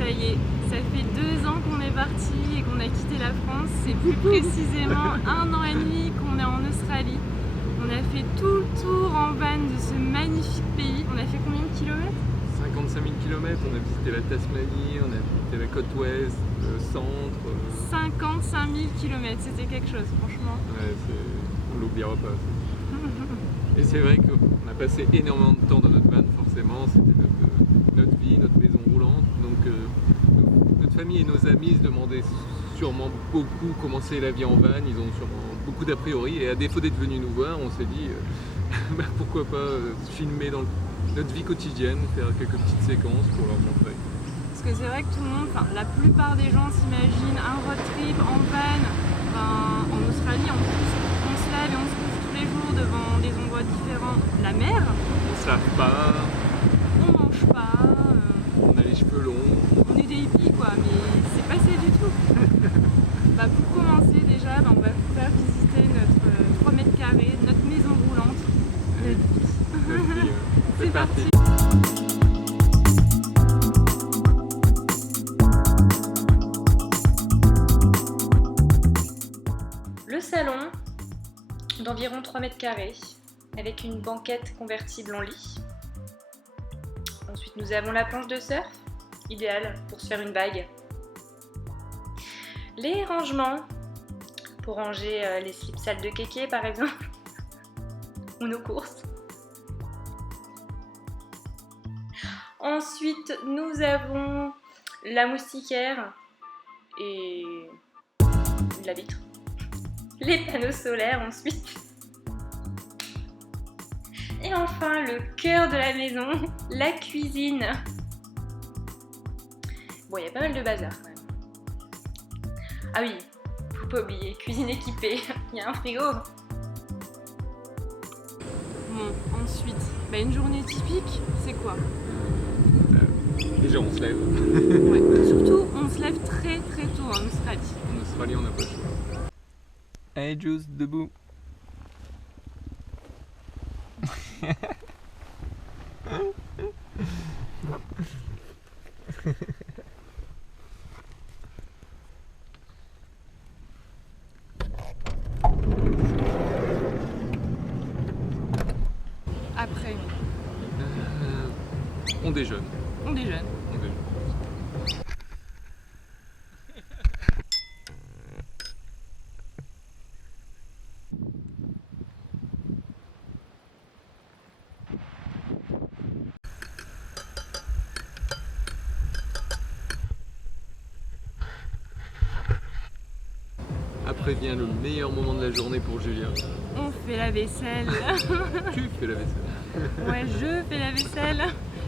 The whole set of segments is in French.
Ça y est, ça fait 2 ans qu'on est parti et qu'on a quitté la France. C'est plus précisément 1 an et demi qu'on est en Australie. On a fait tout le tour en van de ce magnifique pays. On a fait combien de kilomètres? 55 000 km, on a visité la Tasmanie, on a visité la côte ouest, le centre. 55 000 km, c'était quelque chose, franchement. Ouais, on l'oubliera pas. Et c'est vrai qu'on a passé énormément de temps dans notre van, forcément, c'était notre vie, notre maison roulante. Donc notre famille et nos amis se demandaient sûrement beaucoup comment c'est la vie en van, ils ont sûrement beaucoup d'a priori. Et à défaut d'être venus nous voir, on s'est dit pourquoi pas filmer dans notre vie quotidienne, faire quelques petites séquences pour leur montrer. Parce que c'est vrai que tout le monde, la plupart des gens s'imaginent un road trip en van, en Australie en plus, on se lève et on se couche tous les jours devant des endroits différents, la mer. On se lave pas, on mange pas, on a les cheveux longs. On est des hippies quoi, mais c'est pas ça du tout. Pour commencer déjà, on va vous faire visiter notre 3 mètres carrés, notre maison roulante, notre vie. C'est parti. Le salon d'environ 3 mètres carrés avec une banquette convertible en lit. Ensuite nous avons la planche de surf, idéale pour se faire une vague. Les rangements pour ranger les slips sales de kéké par exemple, ou nos courses. Ensuite nous avons la moustiquaire et la vitre. Les panneaux solaires ensuite. Et enfin le cœur de la maison, la cuisine. Bon, il y a pas mal de bazar quand même. Ah oui, faut pas oublier, cuisine équipée, il y a un frigo. Bon, ensuite, une journée typique, c'est quoi? Déjà on se lève. Ouais, surtout on se lève très très tôt en Australie. En Australie on n'a pas le choix. Hey Juice, debout. Après, on déjeune. On déjeune. On déjeune. Après vient le meilleur moment de la journée pour Julien. On fait la vaisselle. Tu fais la vaisselle. Ouais, je fais la vaisselle.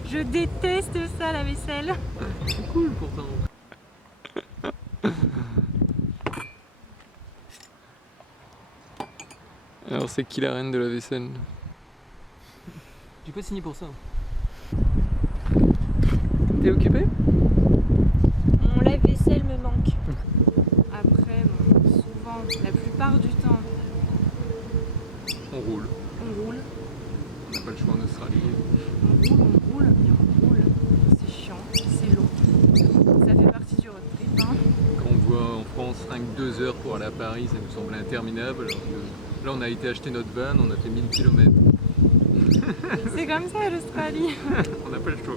Je déteste ça, la vaisselle. C'est cool pourtant. Alors c'est qui la reine de la vaisselle? J'ai pas signé pour ça. T'es occupé? Mon lave-vaisselle me manque. Après, souvent, la plupart du temps, On roule. on roule. On n'a pas le choix en Australie. On roule, et on roule. C'est chiant, c'est long. Ça fait partie du road trip. Hein. Quand on voit en France rien que 2 heures pour aller à Paris, ça nous semble interminable. Alors que là on a été acheter notre van, on a fait 1000 km. C'est comme ça l'Australie. On n'a pas le choix.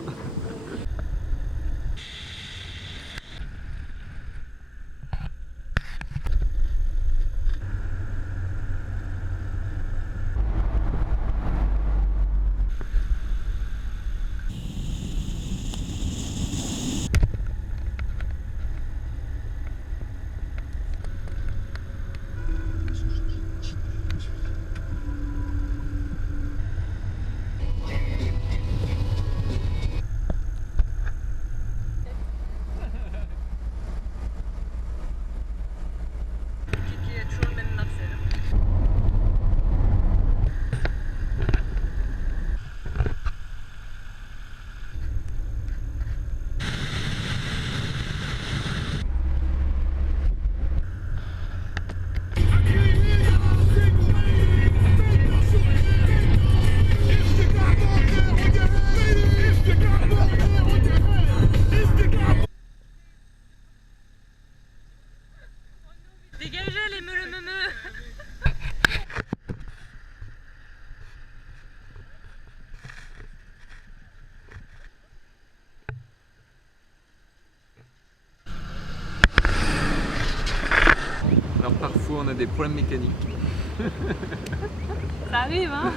fois on a des problèmes mécaniques. Ça arrive, hein.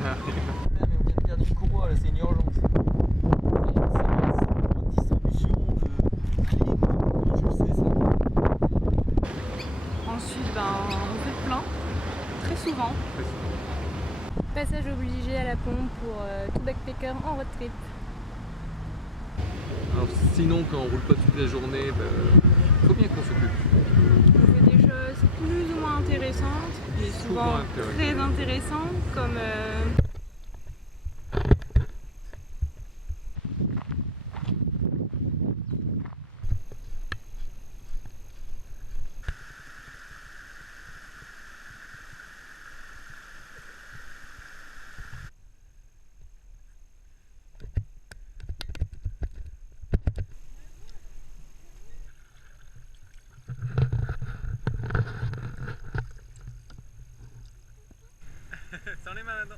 Ça arrive. Mais on vient de perdre une courroie, là, c'est une urgence. C'est distribution de clim, comment je le sais ça. Ensuite, on fait le plein, très souvent. Passage obligé à la pompe pour tout backpacker en road trip. Alors sinon quand on roule pas toute la journée, faut bien qu'on s'occupe. On fait des choses plus ou moins intéressantes, mais souvent très intéressantes, comme Sans les mains maintenant.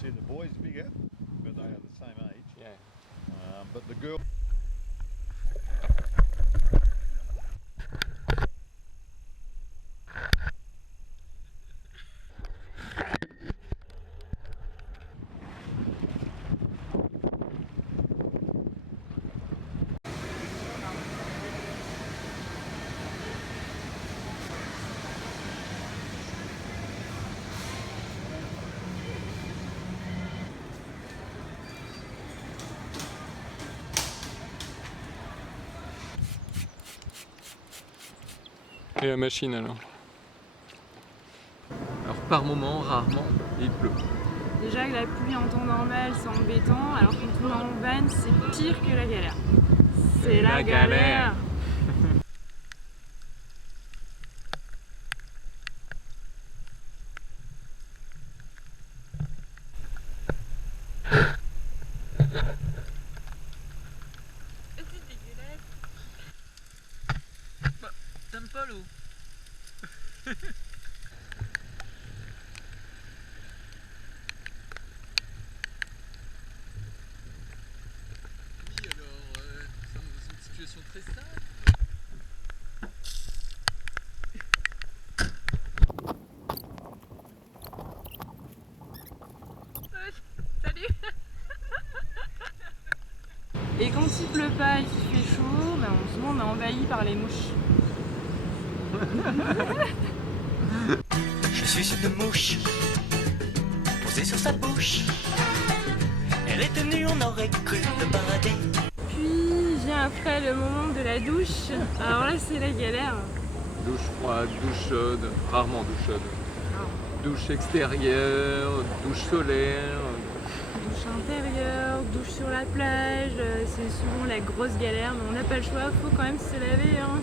See, the boy's bigger, but they are the same age. Yeah. But the girl. Et la machine alors? Alors par moment, rarement, il pleut. déjà que la pluie en temps normal c'est embêtant, alors quand on est en van c'est pire que la galère. C'est la galère. T'aimes pas l'eau? Oui, alors, nous sommes dans une situation très simple. Salut. Et quand il pleut pas et qu'il fait chaud, souvent on est envahi par les mouches. Je suis une mouche posée sur sa bouche. Elle était nue, on aurait cru le paradis. Puis vient après le moment de la douche. Alors là c'est la galère. Douche froide, douche chaude, rarement douche chaude. Douche extérieure, douche solaire. Douche intérieure, douche sur la plage, c'est souvent la grosse galère, mais on n'a pas le choix, faut quand même se laver. Hein.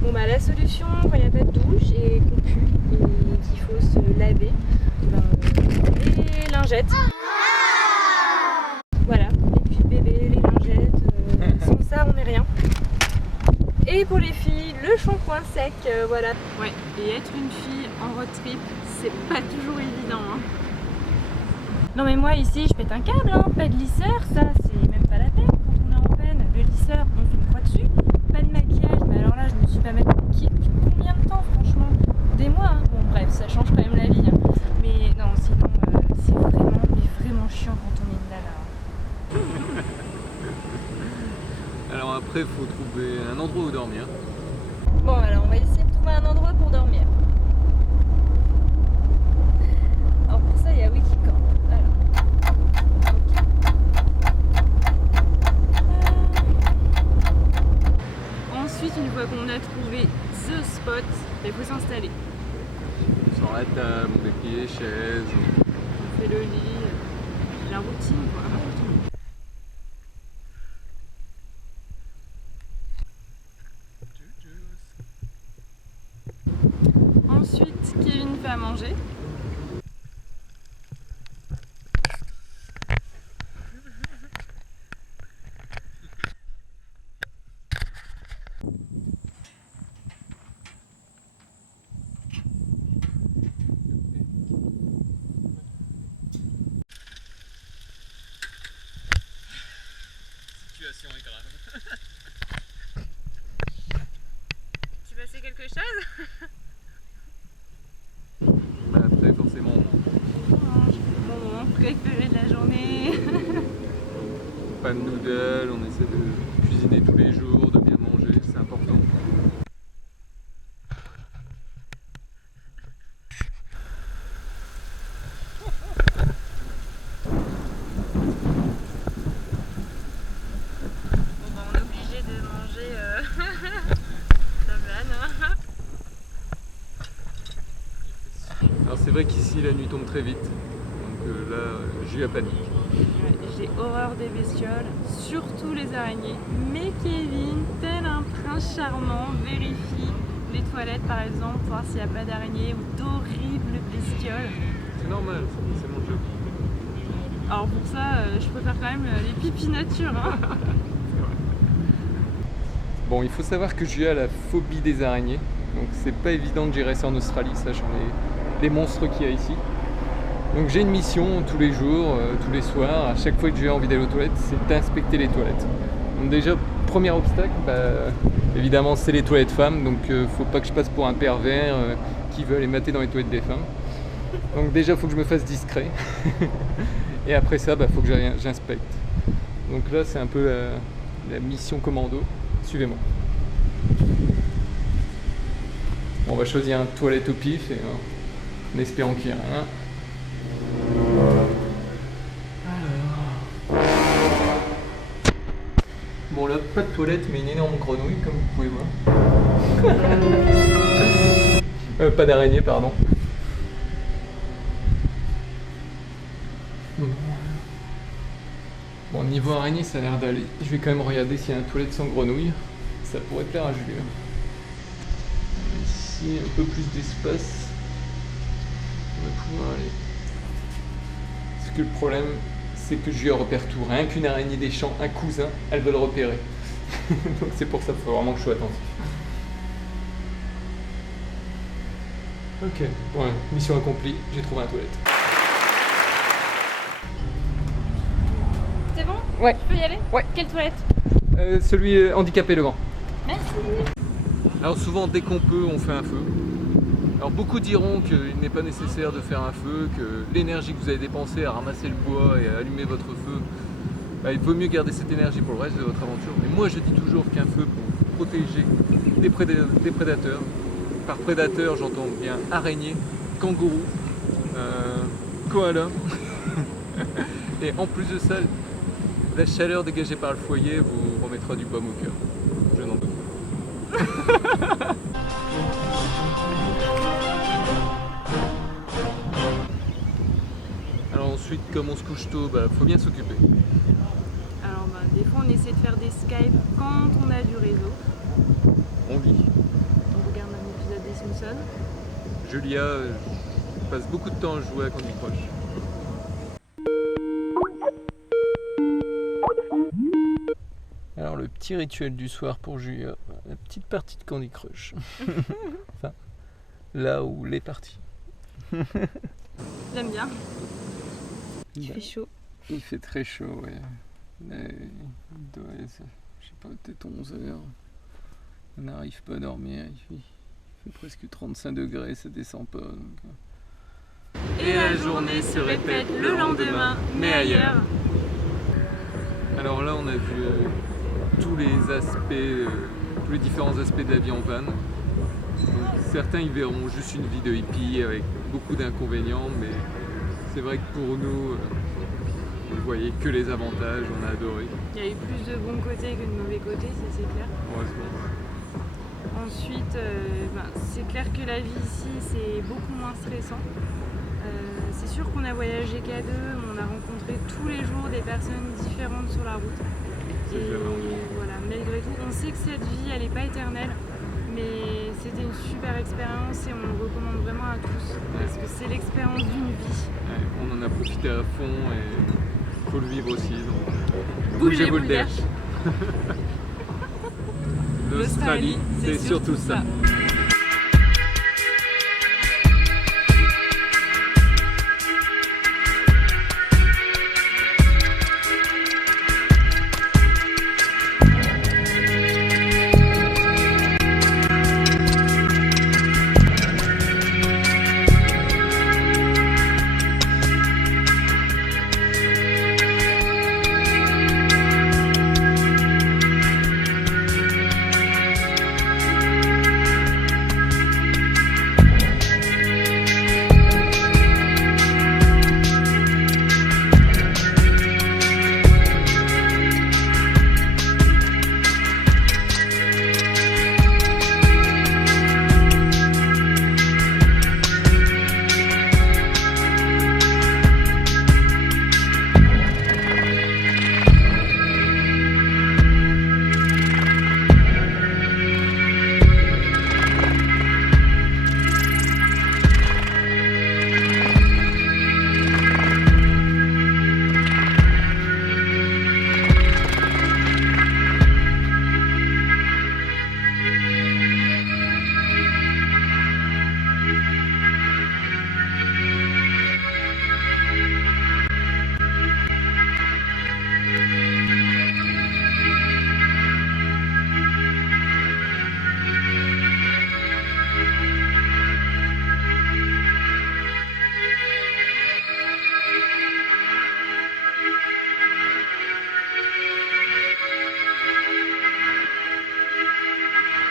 Bon bah la solution quand il n'y a pas de douche et qu'on pue et qu'il faut se laver, les lingettes. Voilà, les culs de bébé, les lingettes, sans ça on n'est rien. Et pour les filles, le shampoing sec, voilà. Ouais, et être une fille en road trip, c'est pas toujours évident. Hein. Non mais moi ici je pète un câble, hein. Pas de lisseur, ça c'est même pas la peine. Quand on est en peine, le lisseur on fait une croix dessus. Pas de maquillage, mais alors là je me suis pas mettre de kit. Combien de temps franchement? Des mois, hein. Bon bref, ça change quand même la vie. Hein. Mais non, sinon c'est vraiment chiant quand on est une nana. Alors après, il faut trouver un endroit où dormir. Bon alors on va essayer de trouver un endroit pour dormir. Alors pour ça il y a Wikicamp. Ensuite, une fois qu'on a trouvé the spot, il faut s'installer. Sur la table, on déplie les chaises. On fait le lit, la routine quoi. Ensuite, Kevin fait à manger. Situation est grave. Tu passais quelque chose? Bah après, forcément, Mon moment préféré de la journée. pas de noodles, on essaie de cuisiner tous les jours, de bien manger, c'est important. Bon bah on est obligé de manger la banane. Alors c'est vrai qu'ici la nuit tombe très vite, donc là j'ai eu la panique. Ouais, j'ai horreur des bestioles, surtout les araignées. Mais Kevin, tel un prince charmant, vérifie les toilettes par exemple, pour voir s'il n'y a pas d'araignées ou d'horribles bestioles. C'est normal, c'est mon job. Alors pour ça, je préfère quand même les pipis nature. Hein. Bon, il faut savoir que j'ai la phobie des araignées, donc c'est pas évident de gérer ça en Australie, sachant les monstres qu'il y a ici. Donc j'ai une mission tous les jours, tous les soirs, à chaque fois que j'ai envie d'aller aux toilettes, c'est d'inspecter les toilettes. Donc déjà, premier obstacle, évidemment c'est les toilettes femmes, donc faut pas que je passe pour un pervers qui veut aller mater dans les toilettes des femmes. Donc déjà, faut que je me fasse discret. Et après ça, faut que j'inspecte. Donc là, c'est un peu la mission commando. Suivez-moi. Bon, on va choisir un toilette au pif et en espérant qu'il y a rien. Alors. Bon là, pas de toilette, mais une énorme grenouille, comme vous pouvez voir. Pas d'araignée, pardon. Bon, niveau araignée, ça a l'air d'aller. Je vais quand même regarder s'il y a une toilette sans grenouille. Ça pourrait plaire à Julien. Ici, un peu plus d'espace. On va pouvoir aller. Parce que le problème, c'est que Julien repère tout. Rien qu'une araignée des champs, un cousin, elle veut le repérer. Donc c'est pour ça qu'il faut vraiment que je sois attentif. Ok, ouais, mission accomplie, j'ai trouvé un toilette. C'est bon? Ouais. Je peux y aller? Ouais. Quelle toilette? Celui handicapé, le grand. Merci. Alors souvent, dès qu'on peut, on fait un feu. Alors beaucoup diront qu'il n'est pas nécessaire de faire un feu, que l'énergie que vous avez dépensée à ramasser le bois et à allumer votre feu il vaut mieux garder cette énergie pour le reste de votre aventure. Mais moi je dis toujours qu'un feu pour protéger des prédateurs. Par prédateur j'entends bien araignées, kangourous, koala. Et en plus de ça, la chaleur dégagée par le foyer vous remettra du baume au cœur. Je n'en doute pas. Alors ensuite, comme on se couche tôt, faut bien s'occuper. Alors des fois on essaie de faire des Skype quand on a du réseau. On lit. On regarde un épisode des Simpsons. Julia passe beaucoup de temps à jouer à Candy Crush. Alors le petit rituel du soir pour Julia, la petite partie de Candy Crush. Enfin, là où les parties. J'aime bien. Il fait chaud. Il fait très chaud, ouais. Il doit être, je sais pas, peut-être 11 heures. On n'arrive pas à dormir, il fait presque 35 degrés, ça descend pas. Donc... Et la journée se répète le lendemain, mais ailleurs. Alors là, on a vu tous les aspects, tous les différents aspects de la vie en van. Donc, certains y verront juste une vie de hippie avec beaucoup d'inconvénients, mais c'est vrai que pour nous, vous ne voyez que les avantages, on a adoré. Il y a eu plus de bons côtés que de mauvais côtés, ça c'est clair. Heureusement. Ensuite, c'est clair que la vie ici c'est beaucoup moins stressant. C'est sûr qu'on a voyagé qu'à deux, mais on a rencontré tous les jours des personnes différentes sur la route. Et voilà, malgré tout, on sait que cette vie elle n'est pas éternelle, mais c'était une super expérience et on le recommande vraiment à tous parce que c'est l'expérience d'une vie. Ouais, on en a profité à fond et faut le vivre aussi. Donc... Bougez-vous le derche. L'Australie, c'est surtout ça.